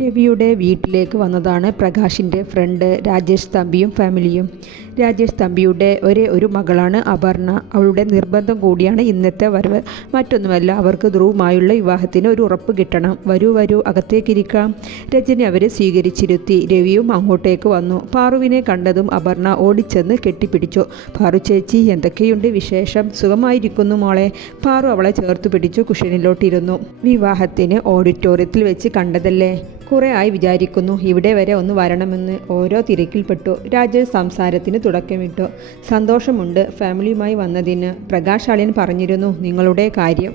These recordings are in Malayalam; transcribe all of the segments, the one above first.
രവിയുടെ വീട്ടിലേക്ക് വന്നതാണ് പ്രകാശിൻ്റെ ഫ്രണ്ട് രാജേഷ് തമ്പിയും ഫാമിലിയും. രാജേഷ് തമ്പിയുടെ ഒരു മകളാണ് അപർണ. അവളുടെ നിർബന്ധം കൂടിയാണ് ഇന്നത്തെ വരവ്. മറ്റൊന്നുമല്ല, അവർക്ക് ധ്രുവുമായുള്ള വിവാഹത്തിന് ഒരു ഉറപ്പ് കിട്ടണം. വരൂ വരൂ, അകത്തേക്കിരിക്കാം. രജനി അവരെ സ്വീകരിച്ചിരുത്തി. രവിയും അങ്ങോട്ടേക്ക് വന്നു. പാറുവിനെ കണ്ടതും അപർണ ഓടിച്ചെന്ന് കെട്ടിപ്പിടിച്ചു. പാറു ചേച്ചി, എന്തൊക്കെയുണ്ട് വിശേഷം? സുഖമായിരിക്കുന്നു മോളെ. പാറു അവളെ ചേർത്ത് പിടിച്ചു കുഷനിലോട്ടിരുന്നു. വിവാഹത്തിന് ഓഡിറ്റോറിയത്തിൽ വെച്ച് കണ്ടതല്ലേ, കുറേ ആയി വിചാരിക്കുന്നു ഇവിടെ വരെ ഒന്ന് വരണമെന്ന്. ഓരോ തിരക്കിൽപ്പെട്ടു. രാജേഷ് സംസാരത്തിന് തുടക്കമിട്ടു. സന്തോഷമുണ്ട് ഫാമിലിയുമായി വന്നതിന്. പ്രകാശ് അളിയൻ പറഞ്ഞിരുന്നു നിങ്ങളുടെ കാര്യം.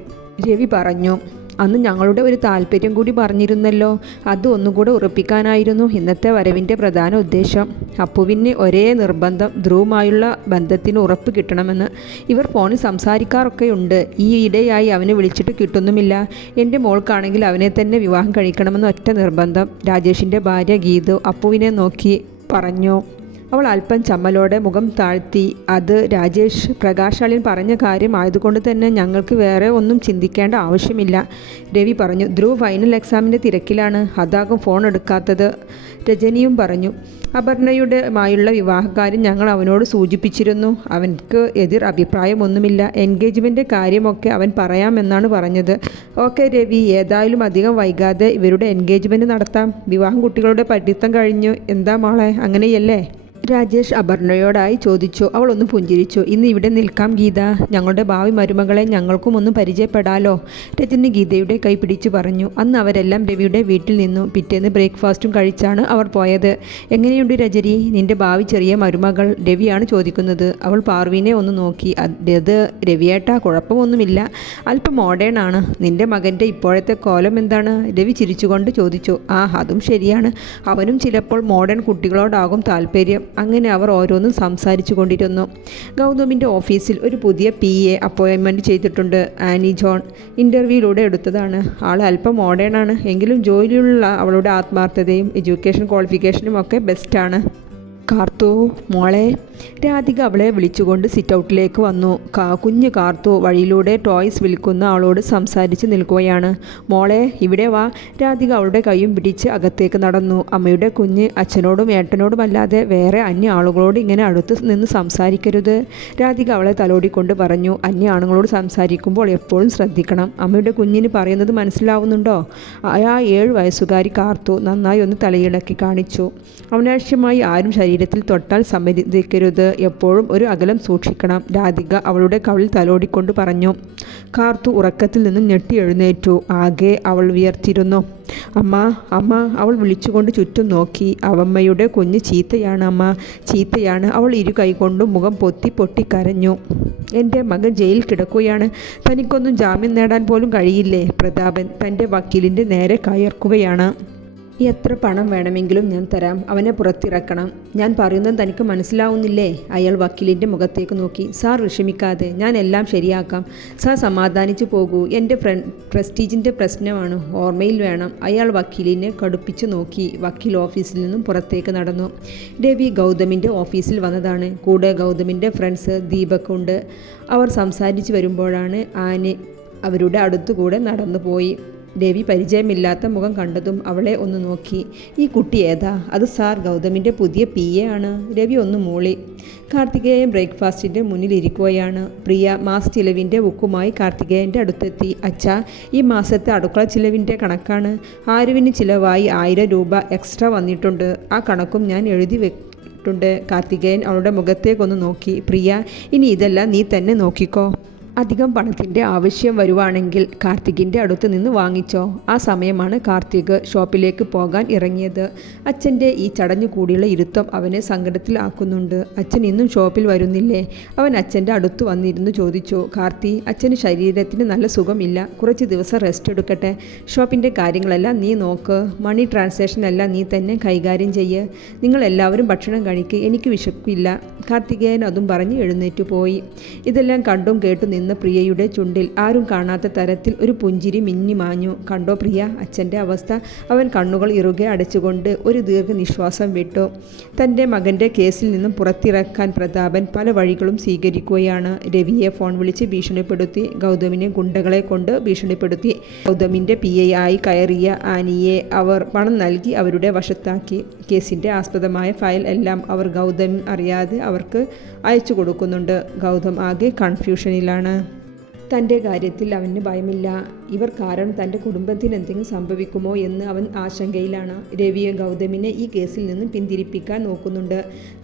രവി പറഞ്ഞു. അന്ന് ഞങ്ങളുടെ ഒരു താല്പര്യം കൂടി പറഞ്ഞിരുന്നല്ലോ. അത് ഒന്നുകൂടെ ഉറപ്പിക്കാനായിരുന്നു ഇന്നത്തെ വരവിൻ്റെ പ്രധാന ഉദ്ദേശം. അപ്പുവിന് ഒരേ നിർബന്ധം, ധ്രുവുമായുള്ള ബന്ധത്തിന് ഉറപ്പ് കിട്ടണമെന്ന്. ഇവർ ഫോണിൽ സംസാരിക്കാറൊക്കെയുണ്ട്. ഈ ഇടയായി അവനെ വിളിച്ചിട്ട് കിട്ടുന്നുമില്ല. എൻ്റെ മോൾക്കാണെങ്കിൽ അവനെ തന്നെ വിവാഹം കഴിക്കണമെന്ന് ഒറ്റ നിർബന്ധം. രാജേഷിൻ്റെ ഭാര്യ ഗീതു അപ്പുവിനെ നോക്കി പറഞ്ഞു. അവൾ അല്പം ചമ്മലോടെ മുഖം താഴ്ത്തി. അത് രാജേഷ് പ്രകാശാളിൻ പറഞ്ഞ കാര്യം ആയതുകൊണ്ട് തന്നെ ഞങ്ങൾക്ക് വേറെ ഒന്നും ചിന്തിക്കേണ്ട ആവശ്യമില്ല. രവി പറഞ്ഞു. ധ്രുവ് ഫൈനൽ എക്സാമിൻ്റെ തിരക്കിലാണ്, അതാകും ഫോൺ എടുക്കാത്തത്. രജനിയും പറഞ്ഞു. അപർണയുടെയുമായുള്ള വിവാഹകാര്യം ഞങ്ങൾ അവനോട് സൂചിപ്പിച്ചിരുന്നു. അവൻക്ക് എതിർ അഭിപ്രായമൊന്നുമില്ല. എൻഗേജ്മെൻ്റ് കാര്യമൊക്കെ അവൻ പറയാമെന്നാണ് പറഞ്ഞത്. ഓക്കെ രവി, ഏതായാലും അധികം വൈകാതെ ഇവരുടെ എൻഗേജ്മെൻറ്റ് നടത്താം. വിവാഹം കുട്ടികളുടെ പഠിത്തം കഴിഞ്ഞു. എന്താ മോളെ, അങ്ങനെയല്ലേ? രാജേഷ് അപർണയോടായി ചോദിച്ചു. അവൾ ഒന്ന് പുഞ്ചിരിച്ചു. ഇന്ന് ഇവിടെ നിൽക്കാം ഗീത. ഞങ്ങളുടെ ഭാവി മരുമകളെ ഞങ്ങൾക്കും ഒന്ന് പരിചയപ്പെടാലോ. രജനി ഗീതയുടെ കൈ പിടിച്ചു പറഞ്ഞു. അന്ന് അവരെല്ലാം രവിയുടെ വീട്ടിൽ നിന്നു. പിറ്റേന്ന് ബ്രേക്ക്ഫാസ്റ്റും കഴിച്ചാണ് അവർ പോയത്. എങ്ങനെയുണ്ട് രജനി, നിന്റെ ഭാവി ചെറിയ മരുമകൾ? രവിയാണ് ചോദിക്കുന്നത്. അവൾ പാർവിനെ ഒന്ന് നോക്കി. അത് രവിയേട്ടാ, കുഴപ്പമൊന്നുമില്ല. അല്പം മോഡേൺ ആണ്. നിന്റെ മകൻ്റെ ഇപ്പോഴത്തെ കോലം എന്താണ്? രവി ചിരിച്ചുകൊണ്ട് ചോദിച്ചു. അതും ശരിയാണ്. അവനും ചിലപ്പോൾ മോഡേൺ കുട്ടികളോടാകും താല്പര്യം. അങ്ങനെ അവർ ഓരോന്നും സംസാരിച്ചു കൊണ്ടിരുന്നു. ഗൗതമിൻ്റെ ഓഫീസിൽ ഒരു പുതിയ PA അപ്പോയിൻമെൻറ്റ് ചെയ്തിട്ടുണ്ട്. Annie John. ഇൻ്റർവ്യൂയിലൂടെ എടുത്തതാണ്. ആൾ അല്പം മോഡേൺ ആണ്. എങ്കിലും ജോലിയിലുള്ള അവളുടെ ആത്മാർത്ഥതയും എഡ്യൂക്കേഷൻ ക്വാളിഫിക്കേഷനും ഒക്കെ ബെസ്റ്റാണ്. കാർത്തു മോളെ. രാധിക അവളെ വിളിച്ചുകൊണ്ട് സിറ്റ് ഔട്ടിലേക്ക് വന്നു. കുഞ്ഞ് കാർത്തു വഴിയിലൂടെ ടോയ്സ് വിൽക്കുന്ന ആളോട് സംസാരിച്ച് നിൽക്കുകയാണ്. മോളെ ഇവിടെ വാ. രാധിക അവളുടെ കൈയും പിടിച്ച് അകത്തേക്ക് നടന്നു. അമ്മയുടെ കുഞ്ഞ് അച്ഛനോടും ഏട്ടനോടുമല്ലാതെ വേറെ അന്യ ആളുകളോട് ഇങ്ങനെ അടുത്ത് നിന്ന് സംസാരിക്കരുത്. രാധിക അവളെ തലോടിക്കൊണ്ട് പറഞ്ഞു. അന്യ ആണുങ്ങളോട് സംസാരിക്കുമ്പോൾ എപ്പോഴും ശ്രദ്ധിക്കണം. അമ്മയുടെ കുഞ്ഞിന് പറയുന്നത് മനസ്സിലാവുന്നുണ്ടോ? 7 വയസ്സുകാരി കാർത്തു നന്നായി ഒന്ന് തലയിളക്കി കാണിച്ചു. അനാവശ്യമായി ആരും ശരീരത്തിൽ തൊട്ടാൽ സമ്മതിക്കരുത്. എപ്പോഴും ഒരു അകലം സൂക്ഷിക്കണം. രാധിക അവളുടെ കവിളിൽ തലോടിക്കൊണ്ട് പറഞ്ഞു. കാർത്തു ഉറക്കത്തിൽ നിന്നും ഞെട്ടി എഴുന്നേറ്റു. ആകെ അവൾ വിയർത്തിരുന്നു. അമ്മ അമ്മ, അവൾ വിളിച്ചുകൊണ്ട് ചുറ്റും നോക്കി. അവമ്മയുടെ കുഞ്ഞ് ചീത്തയാണ് അമ്മ, ചീത്തയാണ്. അവൾ ഇരു കൈകൊണ്ടും മുഖം പൊട്ടി കരഞ്ഞു. എൻ്റെ മകൻ ജയിലിൽ കിടക്കുകയാണ്. തനിക്കൊന്നും ജാമ്യം നേടാൻ പോലും കഴിയില്ലേ? പ്രതാപൻ തൻ്റെ വക്കീലിൻ്റെ നേരെ കയർക്കുകയാണ്. എത്ര പണം വേണമെങ്കിലും ഞാൻ തരാം. അവനെ പുറത്തിറക്കണം. ഞാൻ പറയുന്നത് തനിക്ക് മനസ്സിലാവുന്നില്ലേ? അയാൾ വക്കീലിൻ്റെ മുഖത്തേക്ക് നോക്കി. സാർ വിഷമിക്കാതെ, ഞാൻ എല്ലാം ശരിയാക്കാം. സാർ സമാധാനിച്ചു പോകൂ. എൻ്റെ പ്രസ്റ്റീജിൻ്റെ പ്രശ്നമാണ്, ഓർമ്മയിൽ വേണം. അയാൾ വക്കീലിനെ കടുപ്പിച്ചു നോക്കി. വക്കീൽ ഓഫീസിൽ നിന്നും പുറത്തേക്ക് നടന്നു. രവി ഗൗതമിൻ്റെ ഓഫീസിൽ വന്നതാണ്. കൂടെ ഗൗതമിൻ്റെ ഫ്രണ്ട്സ് ദീപക് ഉണ്ട്. അവർ സംസാരിച്ച് വരുമ്പോഴാണ് ആനി അവരുടെ അടുത്തുകൂടെ നടന്നുപോയി. രവി പരിചയമില്ലാത്ത മുഖം കണ്ടതും അവളെ ഒന്ന് നോക്കി. ഈ കുട്ടി ഏതാ? അത് സാർ, ഗൗതമിൻ്റെ പുതിയ PA ആണ്. രവി ഒന്ന് മൂളി. കാർത്തികേയൻ ബ്രേക്ക്ഫാസ്റ്റിൻ്റെ മുന്നിലിരിക്കുകയാണ്. പ്രിയ മാസ ചിലവിൻ്റെ ബുക്കുമായി കാർത്തികേയൻ്റെ അടുത്തെത്തി. അച്ഛാ, ഈ മാസത്തെ അടുക്കള ചിലവിൻ്റെ കണക്കാണ്. ആരുവിന് ചിലവായി 1000 രൂപ എക്സ്ട്രാ വന്നിട്ടുണ്ട്. ആ കണക്കും ഞാൻ എഴുതി വെച്ചിട്ടുണ്ട്. കാർത്തികേയൻ അവളുടെ മുഖത്തേക്കൊന്ന് നോക്കി. പ്രിയ, ഇനി ഇതെല്ലാം നീ തന്നെ നോക്കിക്കോ. അധികം പണത്തിൻ്റെ ആവശ്യം വരുവാണെങ്കിൽ കാർത്തികിൻ്റെ അടുത്ത് നിന്ന് വാങ്ങിച്ചോ. ആ സമയമാണ് കാർത്തിക് ഷോപ്പിലേക്ക് പോകാൻ ഇറങ്ങിയത്. അച്ഛൻ്റെ ഈ ചടഞ്ഞു കൂടിയുള്ള ഇരുത്തം അവനെ സങ്കടത്തിലാക്കുന്നുണ്ട്. അച്ഛൻ ഇന്നും ഷോപ്പിൽ വരുന്നില്ലേ? അവൻ അച്ഛൻ്റെ അടുത്ത് വന്നിരുന്നു ചോദിച്ചു. കാർത്തി, അച്ഛന് ശരീരത്തിന് നല്ല സുഖമില്ല. കുറച്ച് ദിവസം റെസ്റ്റ് എടുക്കട്ടെ. ഷോപ്പിൻ്റെ കാര്യങ്ങളെല്ലാം നീ നോക്ക്. മണി ട്രാൻസാക്ഷൻ എല്ലാം നീ തന്നെ കൈകാര്യം ചെയ്യ്. നിങ്ങളെല്ലാവരും ഭക്ഷണം കഴിക്ക്, എനിക്ക് വിശപ്പില്ല. കാർത്തികേയൻ അതും പറഞ്ഞ് എഴുന്നേറ്റ് പോയി. ഇതെല്ലാം കണ്ടും കേട്ടു നിന്ന പ്രിയയുടെ ചുണ്ടിൽ ആരും കാണാത്ത തരത്തിൽ ഒരു പുഞ്ചിരി മിന്നിമാഞ്ഞു. കണ്ടോ പ്രിയ അച്ഛൻ്റെ അവസ്ഥ? അവൻ കണ്ണുകൾ ഇറുകെ അടച്ചുകൊണ്ട് ഒരു ദീർഘനിശ്വാസം വിട്ടു. തൻ്റെ മകൻ്റെ കേസിൽ നിന്നും പുറത്തിറക്കാൻ പ്രതാപൻ പല വഴികളും സ്വീകരിക്കുകയാണ്. രവിയെ ഫോൺ വിളിച്ച് ഭീഷണിപ്പെടുത്തി, ഗൗതമിനെ ഗുണ്ടകളെ കൊണ്ട് ഭീഷണിപ്പെടുത്തി. ഗൗതമിൻ്റെ PI ആയി കയറിയ ആനിയെ അവർ പണം നൽകി അവരുടെ വശത്താക്കി. കേസിൻ്റെ ആസ്പദമായ ഫയൽ എല്ലാം അവർ ഗൗതം അറിയാതെ അവർക്ക് അയച്ചു കൊടുക്കുന്നുണ്ട്. ഗൗതം ആകെ കൺഫ്യൂഷനിലാണ്. തൻ്റെ കാര്യത്തിൽ അവന് ഭയമില്ല. ഇവർ കാരണം തൻ്റെ കുടുംബത്തിന് എന്തെങ്കിലും സംഭവിക്കുമോ എന്ന് അവൻ ആശങ്കയിലാണ്. രവിയെ ഗൗതമിനെ ഈ കേസിൽ നിന്നും പിന്തിരിപ്പിക്കാൻ നോക്കുന്നുണ്ട്.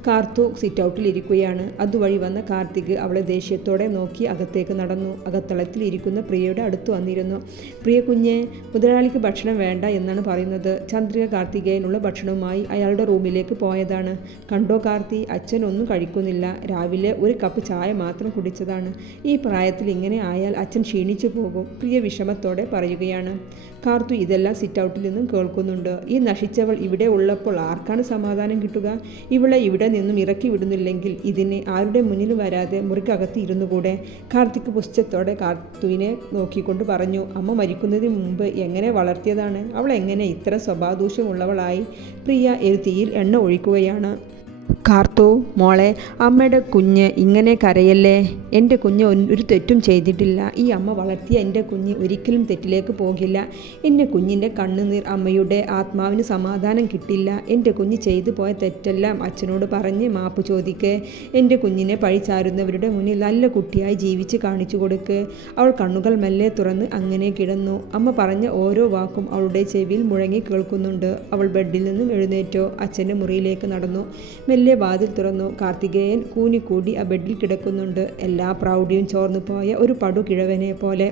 കാർത്തു സിറ്റൗട്ടിൽ ഇരിക്കുകയാണ്. അതുവഴി വന്ന കാർത്തിക് അവളെ ദേഷ്യത്തോടെ നോക്കി അകത്തേക്ക് നടന്നു. അകത്തളത്തിൽ ഇരിക്കുന്ന പ്രിയയുടെ അടുത്ത് വന്നിരുന്നു. പ്രിയ കുഞ്ഞെ, മുതലാളിക്ക് ഭക്ഷണം വേണ്ട എന്നാണ് പറയുന്നത്. ചന്ദ്രിക കാർത്തികേയനുള്ള ഭക്ഷണവുമായി അയാളുടെ റൂമിലേക്ക് പോയതാണ്. കണ്ടോ കാർത്തി, അച്ഛൻ ഒന്നും കഴിക്കുന്നില്ല. രാവിലെ ഒരു കപ്പ് ചായ മാത്രം കുടിച്ചതാണ്. ഈ പ്രായത്തിൽ ഇങ്ങനെ ആയാൽ അച്ഛൻ ക്ഷീണിച്ചു പോകും. പ്രിയ വിഷമത്തോടെ പറയുകയാണ്. കാർത്തു ഇതെല്ലാം സിറ്റൗട്ടിൽ നിന്നും കേൾക്കുന്നുണ്ട്. ഈ നശിച്ചവൾ ഇവിടെ ഉള്ളപ്പോൾ ആർക്കാണ് സമാധാനം കിട്ടുക? ഇവളെ ഇവിടെ നിന്നും ഇറക്കി വിടുന്നില്ലെങ്കിൽ ഇതിന് ആരുടെ മുന്നിൽ വരാതെ മുറിക്കകത്ത് ഇരുന്നുകൂടെ? കാർത്തിക് പുച്ഛത്തോടെ കാർത്തുവിനെ നോക്കിക്കൊണ്ട് പറഞ്ഞു. അമ്മ മരിക്കുന്നതിന് മുമ്പ് എങ്ങനെ വളർത്തിയതാണ്? അവൾ എങ്ങനെ ഇത്ര സ്വഭാവദൂഷ്യമുള്ളവളായി? പ്രിയ എഴുത്തിയിൽ എണ്ണ ഒഴിക്കുകയാണ്. കാർത്തു മോളെ, അമ്മയുടെ കുഞ്ഞ് ഇങ്ങനെ കരയല്ലേ. എൻ്റെ കുഞ്ഞ് ഒരു തെറ്റും ചെയ്തിട്ടില്ല. ഈ അമ്മ വളർത്തിയ എൻ്റെ കുഞ്ഞ് ഒരിക്കലും തെറ്റിലേക്ക് പോകില്ല. എൻ്റെ കുഞ്ഞിൻ്റെ കണ്ണുനീർ അമ്മയുടെ ആത്മാവിന് സമാധാനം കിട്ടില്ല. എൻ്റെ കുഞ്ഞ് ചെയ്തു പോയ തെറ്റെല്ലാം അച്ഛനോട് പറഞ്ഞ് മാപ്പ് ചോദിക്ക്. എൻ്റെ കുഞ്ഞിനെ പഴിചാരുന്നവരുടെ മുന്നിൽ നല്ല കുട്ടിയായി ജീവിച്ച് കാണിച്ചു കൊടുക്ക്. അവൾ കണ്ണുകൾ മെല്ലെ തുറന്ന് അങ്ങനെ കിടന്നു. അമ്മ പറഞ്ഞ ഓരോ വാക്കും അവളുടെ ചെവിയിൽ മുഴങ്ങി കേൾക്കുന്നുണ്ട്. അവൾ ബെഡിൽ നിന്നും എഴുന്നേറ്റു. അച്ഛൻ്റെ മുറിയിലേക്ക് നടന്നു. മെല്ലെ വാതിൽ തുറന്നു. കാർത്തികേയൻ കൂനിക്കൂടി ആ ബെഡിൽ കിടക്കുന്നുണ്ട്. എല്ലാ പ്രൗഢിയും ചോർന്നു പോയ ഒരു പടുകിഴവനെ പോലെ.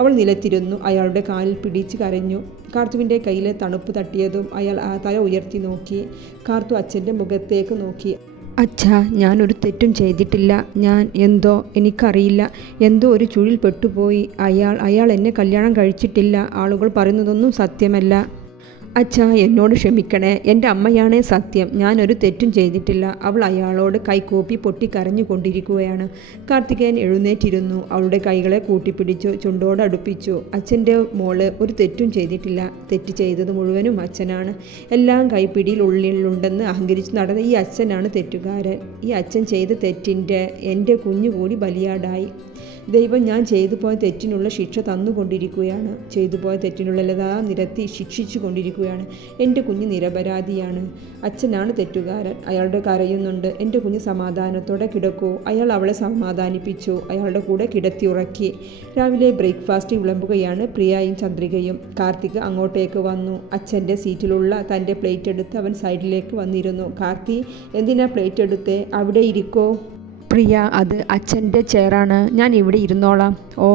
അവൾ നിലത്തിരുന്നു. അയാളുടെ കാലിൽ പിടിച്ച് കരഞ്ഞു. കാർത്തുവിൻ്റെ കയ്യിലെ തണുപ്പ് തട്ടിയതും അയാൾ ആ തല ഉയർത്തി നോക്കി. കാർത്തു അച്ഛൻ്റെ മുഖത്തേക്ക് നോക്കി. അച്ഛാ, ഞാനൊരു തെറ്റും ചെയ്തിട്ടില്ല. എനിക്കറിയില്ല. എന്തോ ഒരു ചുഴിൽ പെട്ടുപോയി. അയാൾ എന്നെ കല്യാണം കഴിച്ചിട്ടില്ല. ആളുകൾ പറയുന്നതൊന്നും സത്യമല്ല. അച്ഛാ, എന്നോട് ക്ഷമിക്കണേ. എൻ്റെ അമ്മയാണേ സത്യം. ഞാനൊരു തെറ്റും ചെയ്തിട്ടില്ല. അവൾ അയാളോട് കൈകൂപ്പി പൊട്ടിക്കരഞ്ഞു കൊണ്ടിരിക്കുകയാണ്. കാർത്തികേയൻ എഴുന്നേറ്റിരുന്നു. അവളുടെ കൈകളെ കൂട്ടിപ്പിടിച്ചു ചുണ്ടോട് അടുപ്പിച്ചു. അച്ഛൻ്റെ മോള് ഒരു തെറ്റും ചെയ്തിട്ടില്ല. തെറ്റ് ചെയ്തത് മുഴുവനും അച്ഛനാണ്. എല്ലാം കൈപ്പിടിയിൽ ഉള്ളിലുണ്ടെന്ന് അഹങ്കരിച്ച് നടന്ന ഈ അച്ഛനാണ് തെറ്റുകാരൻ. ഈ അച്ഛൻ ചെയ്ത തെറ്റിൻ്റെ എൻ്റെ കുഞ്ഞുകൂടി ബലിയാടായി. ദൈവം ഞാൻ ചെയ്തു പോയ തെറ്റിനുള്ള ശിക്ഷ തന്നുകൊണ്ടിരിക്കുകയാണ്. ചെയ്തു പോയ തെറ്റിനുള്ള എല്ലാ നിരത്തി ശിക്ഷിച്ചു കൊണ്ടിരിക്കുകയാണ്. എൻ്റെ കുഞ്ഞ് നിരപരാധിയാണ്. അച്ഛനാണ് തെറ്റുകാരൻ. അയാളുടെ കരയുന്നുണ്ട്. എൻ്റെ കുഞ്ഞ് സമാധാനത്തോടെ കിടക്കൂ. അയാൾ അവളെ സമാധാനിപ്പിച്ചു. അയാളുടെ കൂടെ കിടത്തി ഉറക്കി. രാവിലെ ബ്രേക്ക്ഫാസ്റ്റ് വിളമ്പുകയാണ് പ്രിയയും ചന്ദ്രികയും. കാർത്തിക് അങ്ങോട്ടേക്ക് വന്നു. അച്ഛൻ്റെ സീറ്റിലുള്ള തൻ്റെ പ്ലേറ്റ് എടുത്ത് അവൻ സൈഡിലേക്ക് വന്നിരുന്നു. കാർത്തി, എന്തിനാ പ്ലേറ്റ് എടുത്തേ? അവിടെ ഇരിക്കോ. പ്രിയ, അത് അച്ഛൻ്റെ ചെയറാണ്. ഞാൻ ഇവിടെ ഇരുന്നോളാം. ഓ.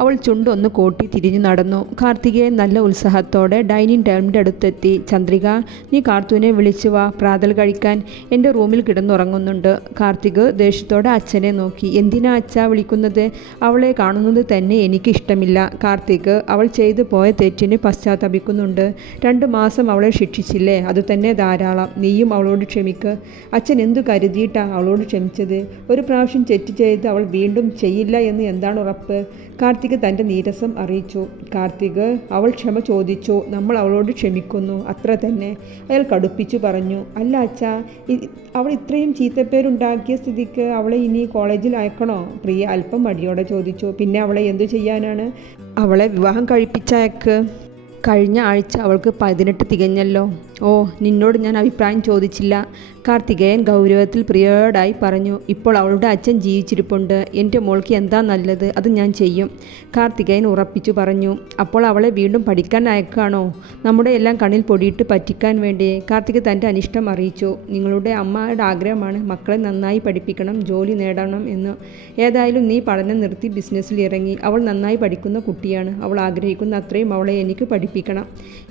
അവൾ ചുണ്ടൊന്ന് കോട്ടി തിരിഞ്ഞു നടന്നു. കാർത്തികേയൻ നല്ല ഉത്സാഹത്തോടെ ഡൈനിങ് ടേബിളിൻ്റെ അടുത്തെത്തി. ചന്ദ്രിക, നീ കാർത്തുവിനെ വിളിച്ചു വാ, പ്രാതൽ കഴിക്കാൻ. എൻ്റെ റൂമിൽ കിടന്നുറങ്ങുന്നുണ്ട്. കാർത്തിക് ദേഷ്യത്തോടെ അച്ഛനെ നോക്കി. എന്തിനാ അച്ഛാ വിളിക്കുന്നത്? അവളെ കാണുന്നത് തന്നെ എനിക്ക് ഇഷ്ടമില്ല. കാർത്തിക് അവൾ ചെയ്തു പോയ തെറ്റിന് പശ്ചാത്തപിക്കുന്നുണ്ട്. 2 മാസം അവളെ ശിക്ഷിച്ചില്ലേ, അതുതന്നെ ധാരാളം. നീയും അവളോട് ക്ഷമിക്ക്. അച്ഛൻ എന്തു കരുതിയിട്ടാ അവളോട് ക്ഷമിച്ചത്? ഒരു പ്രാവശ്യം തെറ്റ് ചെയ്ത് അവൾ വീണ്ടും ചെയ്യില്ല എന്ന് എന്താണ് ഉറപ്പ്? കാർത്തിക് തൻ്റെ നീരസം അറിയിച്ചു. കാർത്തിക്, അവൾ ക്ഷമ ചോദിച്ചു. നമ്മൾ അവളോട് ക്ഷമിക്കുന്നു, അത്ര തന്നെ. അയാൾ കടുപ്പിച്ചു പറഞ്ഞു. അല്ല അച്ഛാ, അവൾ ഇത്രയും ചീത്തപ്പേരുണ്ടാക്കിയ സ്ഥിതിക്ക് അവളെ ഇനി കോളേജിൽ അയക്കണോ? പ്രിയ അല്പം മടിയോടെ ചോദിച്ചു. പിന്നെ അവളെ എന്തു ചെയ്യാനാണ്? അവളെ വിവാഹം കഴിപ്പിച്ചയക്ക്. കഴിഞ്ഞ ആഴ്ച അവൾക്ക് 18 തികഞ്ഞല്ലോ. ഓ, നിന്നോട് ഞാൻ അഭിപ്രായം ചോദിച്ചില്ല. കാർത്തികേയൻ ഗൗരവത്തിൽ പ്രിയയോടായി പറഞ്ഞു. ഇപ്പോൾ അവളുടെ അച്ഛൻ ജീവിച്ചിരിപ്പുണ്ട്. എൻ്റെ മോൾക്ക് എന്താ നല്ലത് അത് ഞാൻ ചെയ്യും. കാർത്തികേയൻ ഉറപ്പിച്ചു പറഞ്ഞു. അപ്പോൾ അവളെ വീണ്ടും പഠിക്കാൻ അയക്കാണോ? നമ്മുടെ എല്ലാം കണ്ണിൽ പൊടിയിട്ട് പറ്റിക്കാൻ വേണ്ടി? കാർത്തിക് തൻ്റെ അനിഷ്ടം അറിയിച്ചു. നിങ്ങളുടെ അമ്മയുടെ ആഗ്രഹമാണ് മക്കളെ നന്നായി പഠിപ്പിക്കണം, ജോലി നേടണം എന്ന്. ഏതായാലും നീ പഠനം നിർത്തി ബിസിനസ്സിൽ ഇറങ്ങി. അവൾ നന്നായി പഠിക്കുന്ന കുട്ടിയാണ്. അവൾ ആഗ്രഹിക്കുന്ന അത്രയും അവളെ എനിക്ക് പഠിപ്പിക്കണം.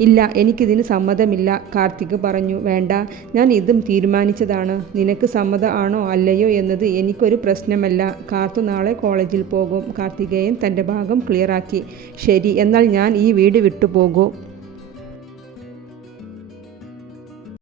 ഇല്ല, എനിക്കിതിന് സമ്മതമില്ല, കാർത്തിക് പറഞ്ഞു. വേണ്ട, ഞാൻ ഇതും തീരുമാനിച്ചതാണ്. നിനക്ക് സമ്മതം ആണോ അല്ലയോ എന്നത് എനിക്കൊരു പ്രശ്നമല്ല. കാർത്തു നാളെ കോളേജിൽ പോകും. കാർത്തികേയൻ തൻ്റെ ഭാഗം ക്ലിയറാക്കി. ശരി, എന്നാൽ ഞാൻ ഈ വീട് വിട്ടുപോകൂ.